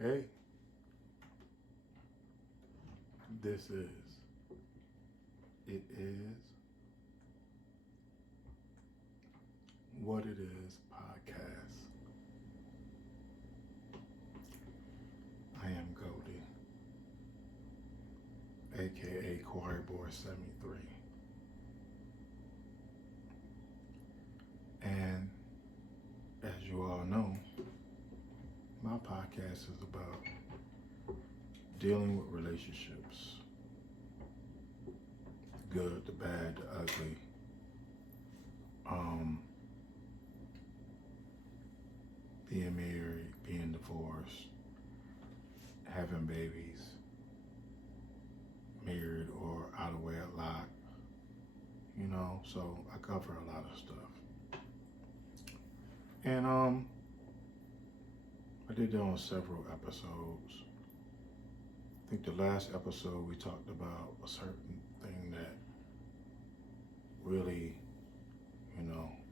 Hey, it is what it is podcast. I am Goldie, aka Quarry Boy 73. And as you all know, my podcast is about dealing with relationships, good, the bad, the ugly, um, being married, being divorced, having babies, married or out of wedlock, so I cover a lot of stuff. And I did that on several episodes. I think the last episode we talked about a certain thing that really,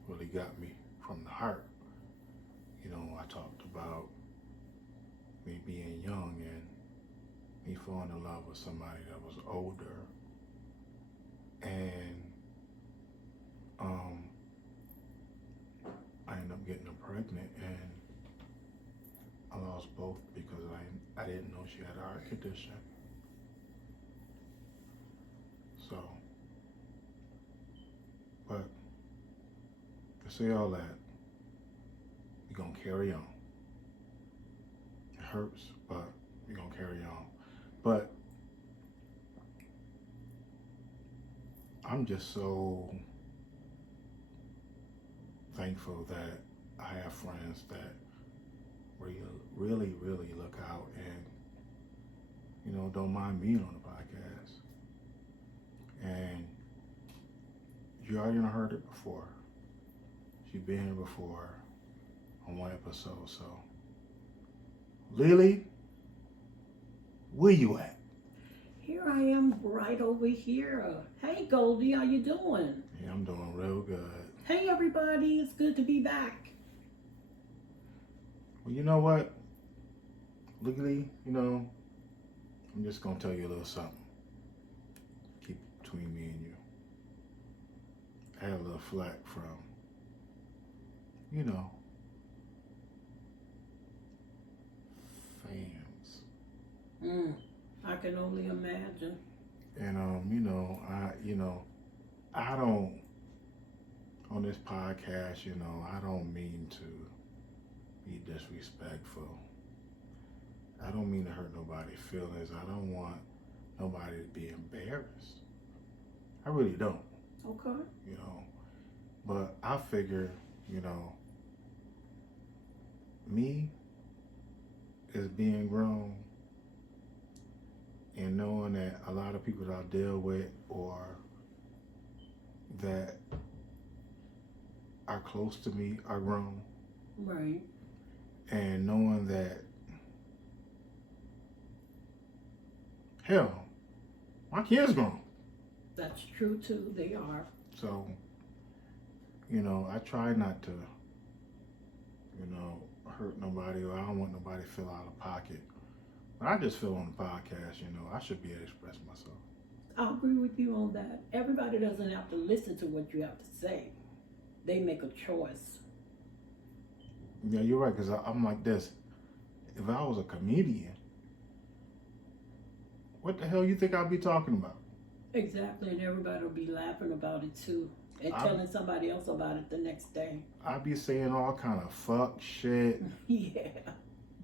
really got me from the heart. I talked about me being young and me falling in love with somebody that was older. And I ended up getting her pregnant, and I lost both because I didn't know she had a heart condition. So, but to say all that, we're gonna carry on. It hurts, but we're gonna carry on. But I'm just so thankful that I have friends that really, really look out and, don't mind being on the podcast. And you already heard it before. She's been here before on one episode. So, Lily, where you at? Here I am right over here. Hey Goldie, how you doing? Yeah, I'm doing real good. Hey everybody, it's good to be back. Well, you know what? Legally, I'm just gonna tell you a little something. Keep it between me and you. I had a little flack from, fans. I can only imagine. And I don't on this podcast, I don't mean to be disrespectful. I don't mean to hurt nobody's feelings. I don't want nobody to be embarrassed. I really don't. Okay. But I figure, me as being grown and knowing that a lot of people that I deal with or that are close to me are grown. Right. And knowing that, hell, my kids grown. That's true too, they are. So, I try not to, hurt nobody, or I don't want nobody to feel out of pocket. But I just feel on the podcast, I should be able to express myself. I agree with you on that. Everybody doesn't have to listen to what you have to say. They make a choice. Yeah, you're right, because I'm like this. If I was a comedian, what the hell you think I'd be talking about? Exactly, and everybody will be laughing about it too. And telling somebody else about it the next day. I'd be saying all kind of fuck shit. Yeah.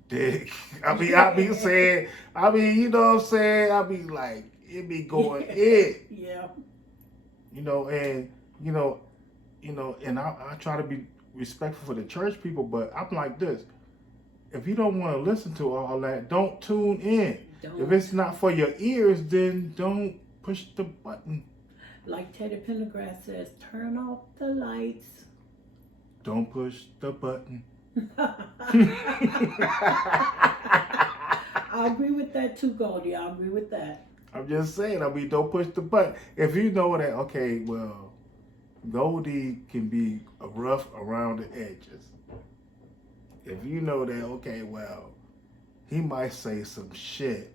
Dick. I be saying, you know what I'm saying? I be like, it be going in. Yeah. And I try to be respectful for the church people, but I'm like this. If you don't want to listen to all that, don't tune in. If it's not for your ears, then don't push the button. Like Teddy Pendergrass says, turn off the lights. Don't push the button. I agree with that too, Goldie. I agree with that. I'm just saying, don't push the button. If you know that, okay, well, Goldie can be rough around the edges. If you know that, okay, well, he might say some shit,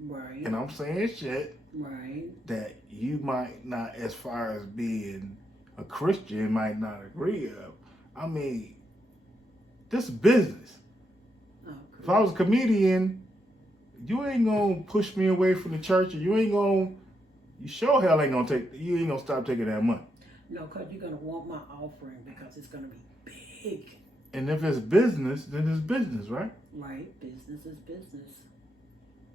Right. and I'm saying shit Right. that you might not, as far as being a Christian, might not agree of. I mean, this is business. Okay. If I was a comedian, you ain't gonna push me away from the church, and you sure hell ain't gonna stop taking that money. No, because you're going to want my offering because it's going to be big. And if it's business, then it's business, right? Right. Business is business.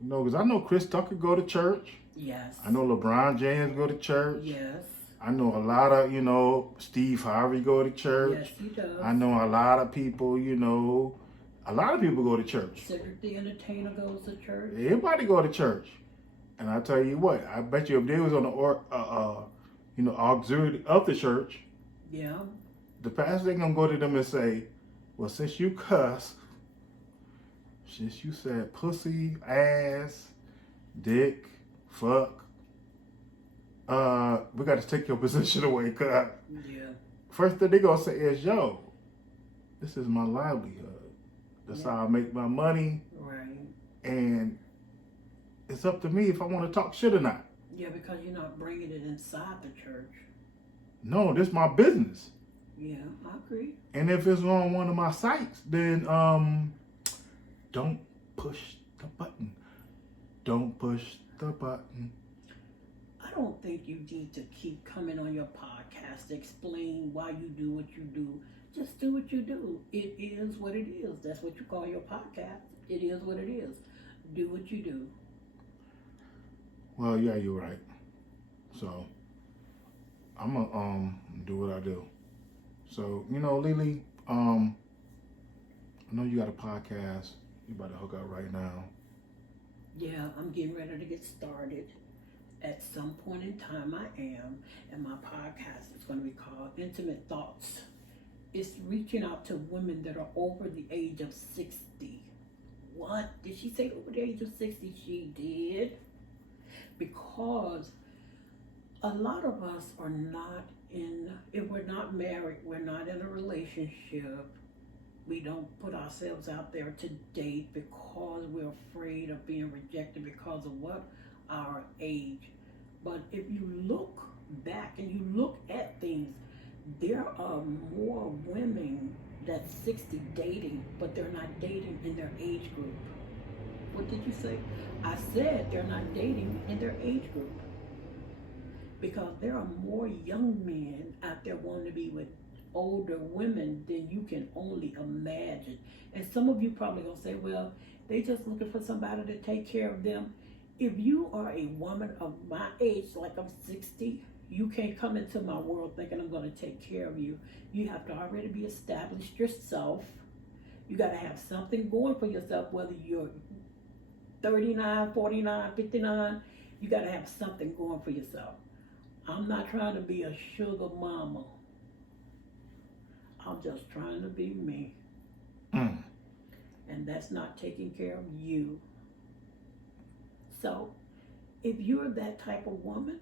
You know, because I know Chris Tucker go to church. Yes. I know LeBron James go to church. Yes. I know a lot of, Steve Harvey go to church. Yes, he does. I know a lot of people, a lot of people go to church. Cedric the Entertainer goes to church. Everybody go to church. And I tell you what, I bet you if they was on the auxiliary of the church, Yeah. the pastor ain't gonna go to them and say, well, since you cuss, since you said pussy, ass, dick, fuck, we got to take your position away, cuz. Yeah. First thing they gonna say is, yo, this is my livelihood. That's Yeah. how I make my money, Right. and it's up to me if I want to talk shit or not. Yeah, because you're not bringing it inside the church. No, this is my business. Yeah, I agree. And if it's on one of my sites, then don't push the button. Don't push the button. I don't think you need to keep coming on your podcast to explain why you do what you do. Just do what you do. It is what it is. That's what you call your podcast. It is what it is. Do what you do. Well, yeah, you're right. So I'm gonna do what I do. So, Lily, I know you got a podcast. You about to hook up right now. Yeah, I'm getting ready to get started. At some point in time, I am. And my podcast is going to be called Intimate Thoughts. It's reaching out to women that are over the age of 60. What? Did she say over the age of 60? She did. Because a lot of us are not if we're not married, we're not in a relationship, we don't put ourselves out there to date because we're afraid of being rejected because of what? Our age. But if you look back and you look at things, there are more women that's 60 dating, but they're not dating in their age group. What did you say? I said they're not dating in their age group. Because there are more young men out there wanting to be with older women than you can only imagine. And some of you probably gonna say, well, they just looking for somebody to take care of them. If you are a woman of my age, like I'm 60, you can't come into my world thinking I'm gonna take care of you. You have to already be established yourself. You gotta have something going for yourself, whether you're 39, 49, 59, you gotta have something going for yourself. I'm not trying to be a sugar mama. I'm just trying to be me. And that's not taking care of you. So, if you're that type of woman,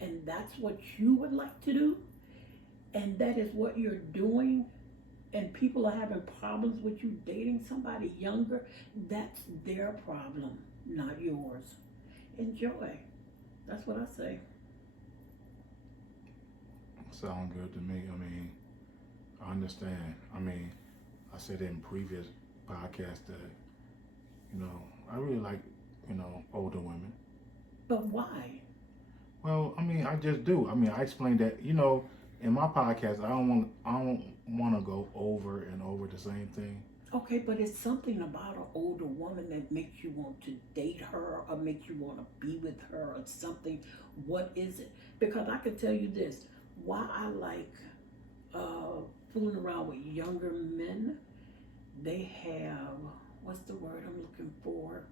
and that's what you would like to do, and that is what you're doing, and people are having problems with you dating somebody younger, that's their problem, not yours. Enjoy. That's what I say. Sound good to me. I mean, I understand. I mean, I said in previous podcasts that, I really like, older women. But why? Well, I mean, I just do. I mean, I explained that, in my podcast, I don't want to go over and over the same thing. Okay, but it's something about an older woman that makes you want to date her or makes you want to be with her or something. What is it? Because I can tell you this. Why I like fooling around with younger men, they have, what's the word I'm looking for?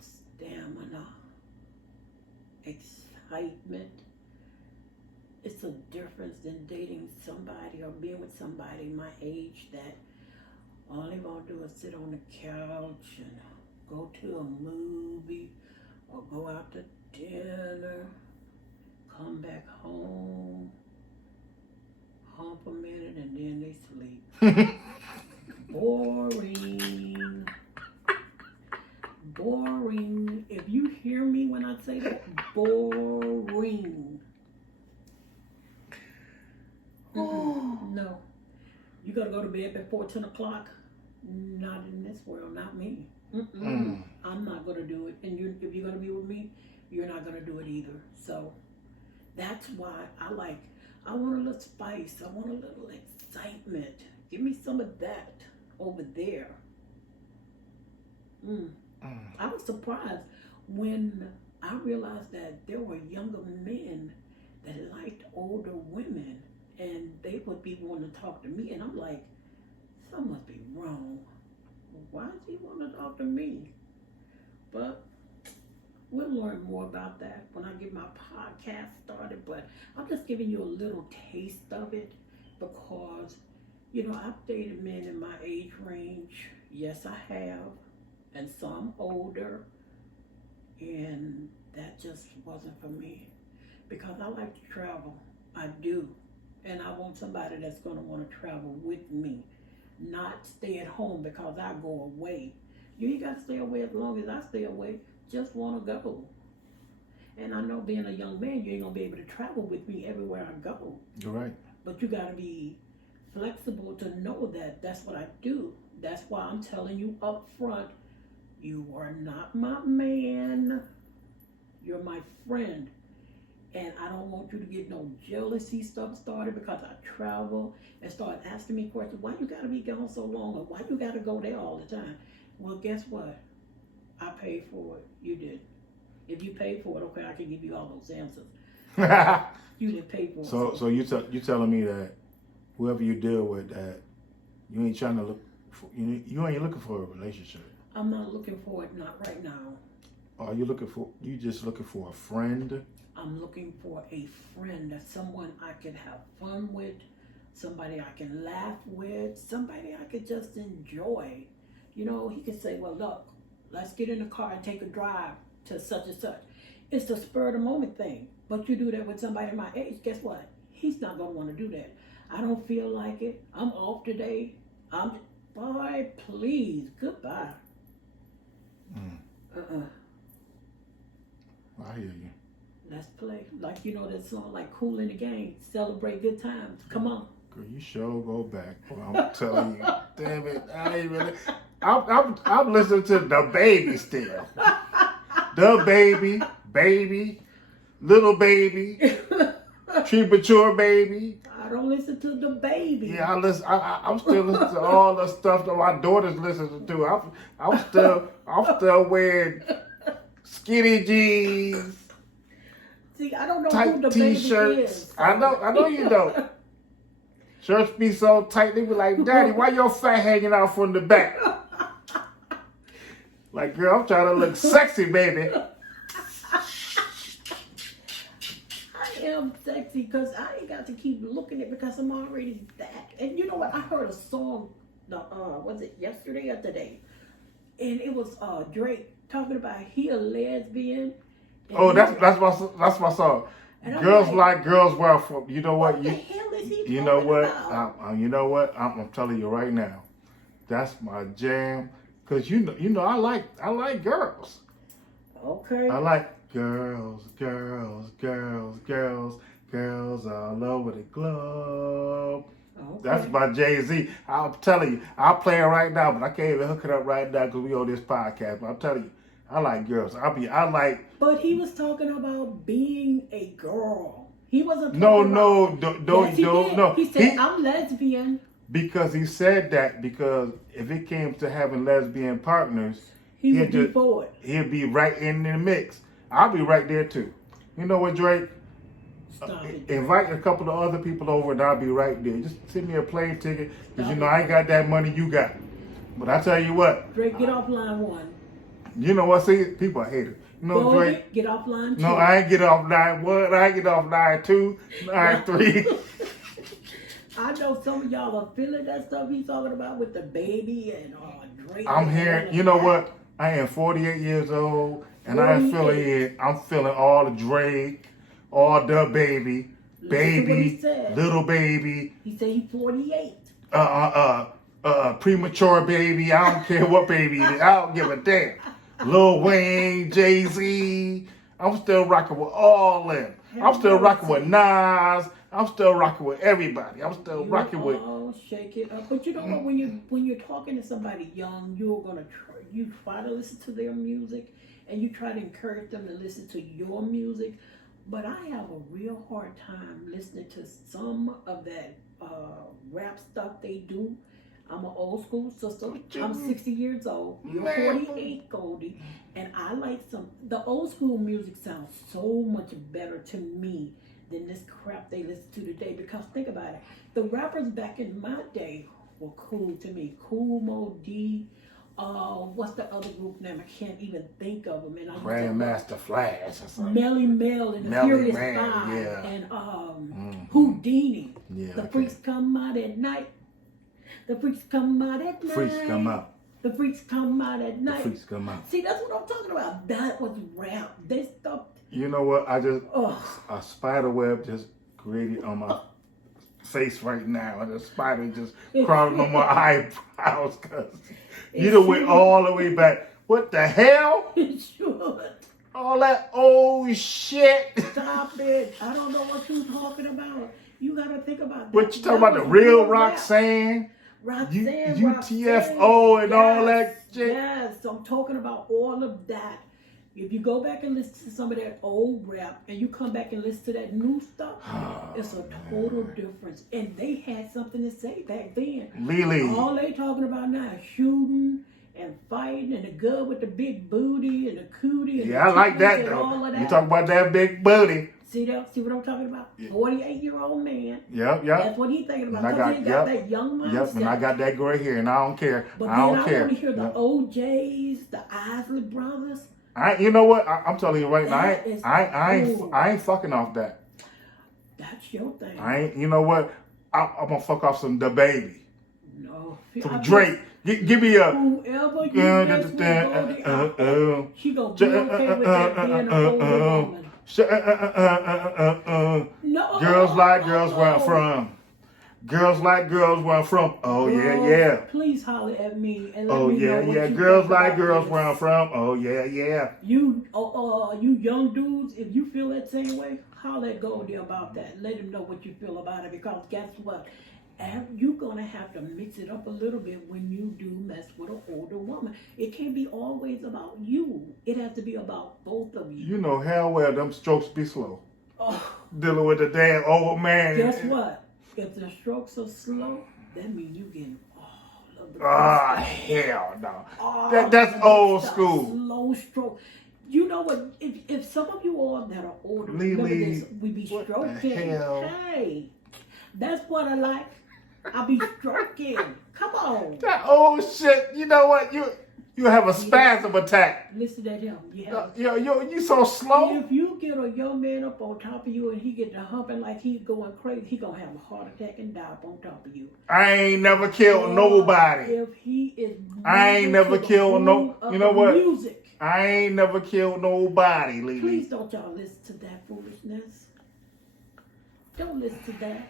Stamina, excitement. It's a difference than dating somebody or being with somebody my age that all they gonna do is sit on the couch and go to a movie or go out to dinner, come back home, hump a minute, and then they sleep. Boring. boring. If you hear me when I say that, boring. No. You gotta go to bed before 10 o'clock? Not in this world, not me. I'm not gonna do it. And if you're gonna be with me, you're not gonna do it either. So that's why I want a little spice. I want a little excitement. Give me some of that over there. I was surprised when I realized that there were younger men that liked older women, and they would be wanting to talk to me, and I'm like, something must be wrong. Why does he want to talk to me? But we'll learn more about that when I get my podcast started. But I'm just giving you a little taste of it because, I've dated men in my age range. Yes, I have. And some older. And that just wasn't for me. Because I like to travel. I do. And I want somebody that's going to want to travel with me. Not stay at home because I go away. You ain't got to stay away as long as I stay away. Just want to go. And I know being a young man, you ain't going to be able to travel with me everywhere I go. You're right. But you got to be flexible to know that that's what I do. That's why I'm telling you up front, you are not my man. You're my friend. And I don't want you to get no jealousy stuff started because I travel and start asking me questions. Why you got to be gone so long? Or why you got to go there all the time? Well, guess what? I paid for it. You did. If you paid for it, okay, I can give you all those answers. You didn't pay for it. So you telling me that whoever you deal with, that you ain't trying to look for, you ain't looking for a relationship. I'm not looking for it, not right now. Are you just looking for a friend? I'm looking for a friend, that's someone I can have fun with, somebody I can laugh with, somebody I could just enjoy. He could say, well, look, let's get in the car and take a drive to such and such. It's the spur of the moment thing. But you do that with somebody my age, guess what? He's not going to want to do that. I don't feel like it. I'm off today. Boy, please, goodbye. I hear you. Let's play. Like, that song, like Cool in the Game. Celebrate good times. Come on. Girl, you sure go back. Well, I'm telling you. Damn it. I ain't really. I'm listening to the baby still. The baby, little baby, premature baby. I don't listen to the baby. Yeah, I'm still listening to all the stuff that my daughter's listening to. I'm still wearing skinny jeans. See, I don't know tight who the t-shirts. baby is. I know you don't. Shirts be so tight, they be like, Daddy, why your fat hanging out from the back? Like, girl, I'm trying to look sexy, baby. I am sexy because I ain't got to keep looking at it because I'm already that. And you know what? I heard a song, was it yesterday or today? And it was Drake talking about he a lesbian. Oh, that's my song. Girls like girls well for you know what the hell is he you know what about? you know what I'm telling you right now, that's my jam. Cause you know I like girls. Okay. I like girls all over the globe. Okay. That's my Jay-Z. I'm telling you, I'll play it right now, but I can't even hook it up right now because we on this podcast. But I'm telling you, I like girls. But he was talking about being a girl. He wasn't talking no. He said, I'm lesbian. Because he said that because if it came to having lesbian partners, he would be for it. He'd be right in the mix. I'll be right there too. You know what, Drake? Stop it. Invite a couple of other people over and I'll be right there. Just send me a plane ticket because I ain't got that money you got. But I tell you what. Drake, get off line 1. You know what? See, people hate it. Drake. Get off line 2. No, I ain't get off line 1. I ain't get off line 2, line 3. I know some of y'all are feeling that stuff he's talking about with the baby and Drake. I'm hearing, you know what? I am 48 years old and I'm feeling it. I'm feeling all the Drake, all the baby, little baby. He said he's 48. Premature baby. I don't care what baby it is. I don't give a damn. Lil Wayne, Jay-Z. I'm still rocking with all them. I'm still rocking with Nas. I'm still rocking with everybody. I'm still rocking with. Oh, shake it up. But you know what? When you're talking to somebody young, you try to listen to their music, and you try to encourage them to listen to your music. But I have a real hard time listening to some of that rap stuff they do. I'm an old school sister. I'm 60 years old. You're 48, Goldie. And I like the old school music sounds so much better to me than this crap they listen to today. Because think about it. The rappers back in my day were cool to me. Cool Mo D. What's the other group name? I can't even think of them. And Grandmaster Flash or something. Melly Mel and the Melly Furious Man, Five. yeah. And Houdini. Yeah, The freaks come out at night. The freaks come out at night. Freaks come out. The freaks come out at The night. freaks come out. See, that's what I'm talking about. That was rap. They stopped. You know what? I just Ugh. a spider web just created on my face right now, and the spider just crawling on my eyebrows because you done went all the way back. What the hell? It should. All that old shit. Stop it. I don't know what you're talking about. You got to think about that. What you talking about? The real Roxanne? Roxanne, UTFO and all that shit? Yes, I'm talking about all of that. If you go back and listen to some of that old rap and you come back and listen to that new stuff, it's a total difference. And they had something to say back then. Really? All they talking about now is shooting and fighting and the girl with the big booty and the cootie. And Yeah, I like that though. You talk about that big booty. See that? See what I'm talking about? 48-year-old man. Yep. That's what he's thinking about. Because he got that young mindset. Yep, and I got that gray hair, and I don't care. But I then don't care. I want to hear the OJs, the Isley brothers. You know what? I'm telling you right now, That I ain't fucking off that. That's your thing. You know what? I'm gonna fuck off some the baby. No. From Drake. Give me a. Whoever you mess with, Goldie, she gonna be okay with that being an older woman. No. Girls like girls where I'm from. Girls like girls where I'm from. Oh yeah. Please holler at me and let Oh me know what yeah. you Girls think like about girls this. where I'm from. Oh yeah. You young dudes, if you feel that same way, holler at Goldie about that. Let him know what you feel about it, because guess what? You're gonna have to mix it up a little bit when you do mess with an older woman. It can't be always about you. It has to be about both of you. You know hell well them strokes be slow. Oh, Dealing with the damn old man. guess what? If the strokes are slow, that means you getting all of the Hell no. all That's of the old stuff. school. Slow stroke. You know what? If some of you all that are older, Lily, remember this, we be what the stroking. hell? Hey, that's what I like. I be stroking. Come on. That old shit. You know what? You have a spasm attack. Listen to him. You so slow. If you get a young man up on top of you and he get to humping like he's going crazy, he gonna have a heart attack and die up on top of you. I ain't never killed nobody. If he is, I ain't never killed no. You know what? Music. I ain't never killed nobody, Lily. Please don't y'all listen to that foolishness. Don't listen to that.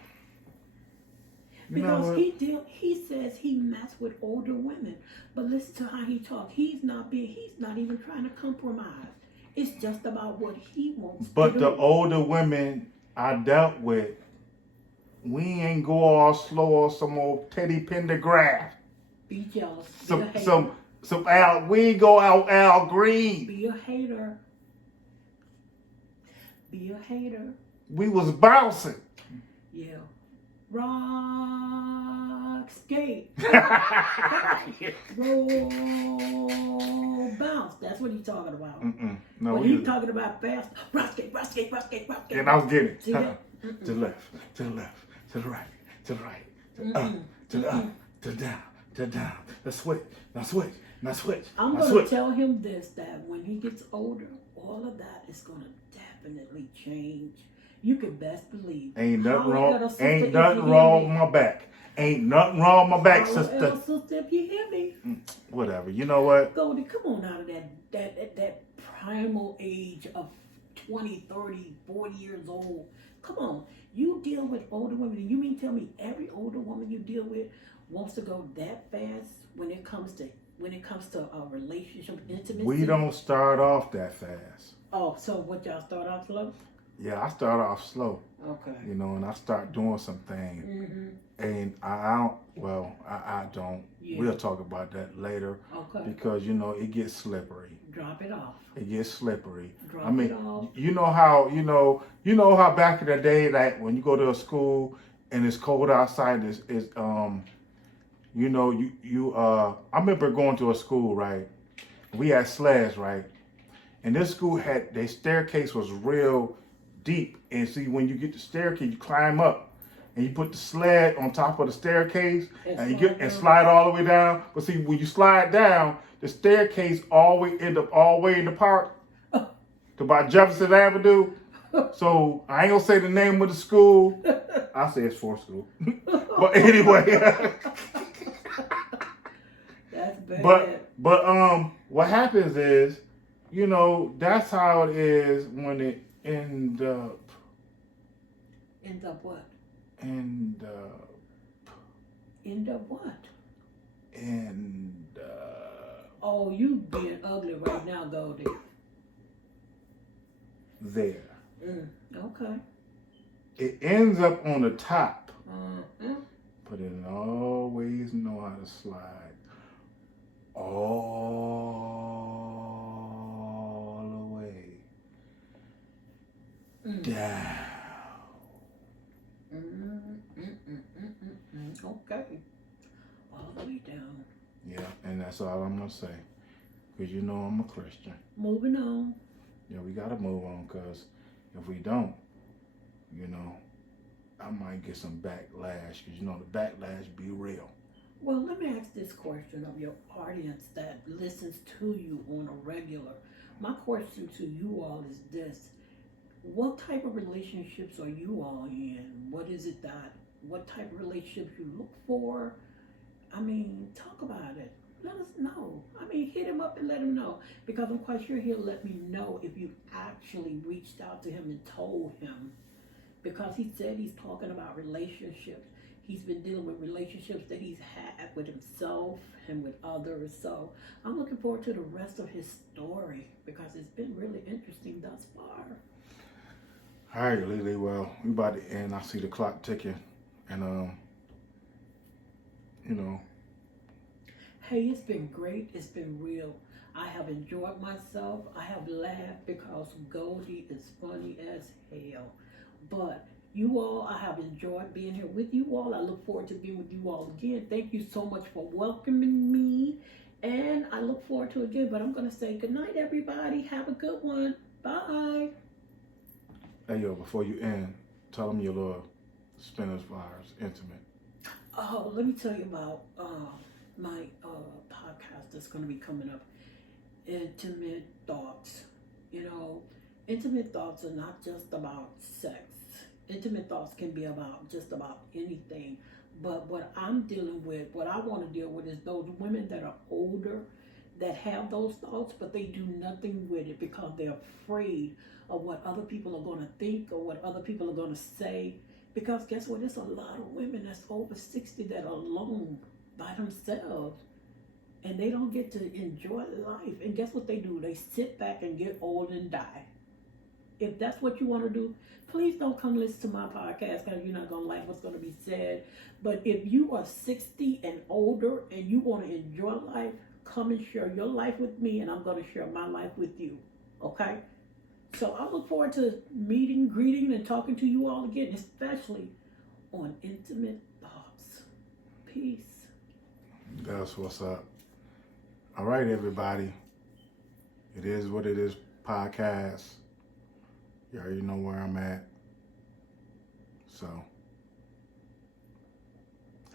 Because he says he messed with older women, but listen to how he talks. He's not even trying to compromise. It's just about what he wants. But to the do. older women I dealt with, we ain't go all slow or some old Teddy Pendergrass. Be jealous. Be a Some hater. some Al. We ain't go out Al Green. Be a hater. Be a hater. We was bouncing. Yeah. Rock, skate, roll, bounce. That's what he's talking about. No, When he's talking about fast, rock, skate, rock, skate, rock, skate, rock, skate. and I was getting it. See that? To the left, to the left, to the right, to the right, to the up, to the up, to the down, to the down. Let's switch. Now switch. Now switch. I'm now going switch. to tell him this, that when he gets older, all of that is going to definitely change. You can best believe. Ain't nothing Holler wrong. at a sister Ain't if nothing you hear wrong me. with my back. Ain't nothing wrong with my back, Holler sister. at a sister if you hear me. Whatever. You know what? Goldie, come on out of that primal age of 20, 30, 40 years old. Come on. You deal with older women, and you mean tell me every older woman you deal with wants to go that fast when it comes to a relationship intimacy. We don't start off that fast. Oh, so what y'all start off slow? Yeah, I start off slow, Okay. you know, and I start doing some things. Mm-hmm. And I don't, well, I don't. Yeah. We'll talk about that later Okay. because, you know, it gets slippery. Drop it off. It gets slippery. Drop I mean, it off. you know how back in the day, like when you go to a school and it's cold outside, I remember going to a school, right? We had sleds, right? And this school had, their staircase was real deep. And see, when you get the staircase, you climb up and you put the sled on top of the staircase and slide all the way down. But see, when you slide down, the staircase always end up all the way in the park to about Jefferson Avenue. So I ain't gonna say the name of the school. I say it's for school. But anyway. That's bad. But what happens is, you know, that's how it is when it ends up. End up what? End up. End up what? End up. Oh, you being ugly right now, Goldie. There. Okay. It ends up on the top. Mm-hmm. But it always know how to slide all the way down. Okay. All the way down. Yeah, and that's all I'm gonna say. Because you know I'm a Christian. Moving on. Yeah, we gotta move on, because if we don't, you know, I might get some backlash, because you know the backlash be real. Well, let me ask this question of your audience that listens to you on a regular. My question to you all is this: what type of relationships are you all in? What type of relationships you look for? I mean, talk about it. Let us know. I mean, hit him up and let him know, because I'm quite sure he'll let me know if you actually reached out to him and told him, because he said he's talking about relationships. He's been dealing with relationships that he's had with himself and with others. So I'm looking forward to the rest of his story, because it's been really interesting thus far. All right, Lily. Well, we about to end. I see the clock ticking, and you know. Hey, it's been great. It's been real. I have enjoyed myself. I have laughed because Goldie is funny as hell. But you all, I have enjoyed being here with you all. I look forward to being with you all again. Thank you so much for welcoming me. And I look forward to it again. But I'm going to say good night, everybody. Have a good one. Bye. Hey, yo, before you end, tell them your little Spinners Flyers intimate. Oh, let me tell you about my podcast that's going to be coming up. Intimate Thoughts. You know, intimate thoughts are not just about sex. Intimate thoughts can be about just about anything. But what I'm dealing with, what I want to deal with, is those women that are older that have those thoughts, but they do nothing with it because they're afraid of what other people are going to think or what other people are going to say. Because guess what? There's a lot of women that's over 60 that are alone by themselves, and they don't get to enjoy life. And guess what they do? They sit back and get old and die. If that's what you want to do, please don't come listen to my podcast, because you're not going to like what's going to be said. But if you are 60 and older and you want to enjoy life, come and share your life with me, and I'm going to share my life with you. Okay? So I look forward to meeting, greeting, and talking to you all again, especially on Intimate Thoughts. Peace. That's what's up. All right, everybody. It is what it is podcast. You already know where I'm at. So,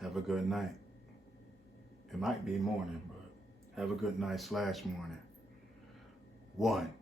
have a good night. It might be morning, but have a good night / morning. 1.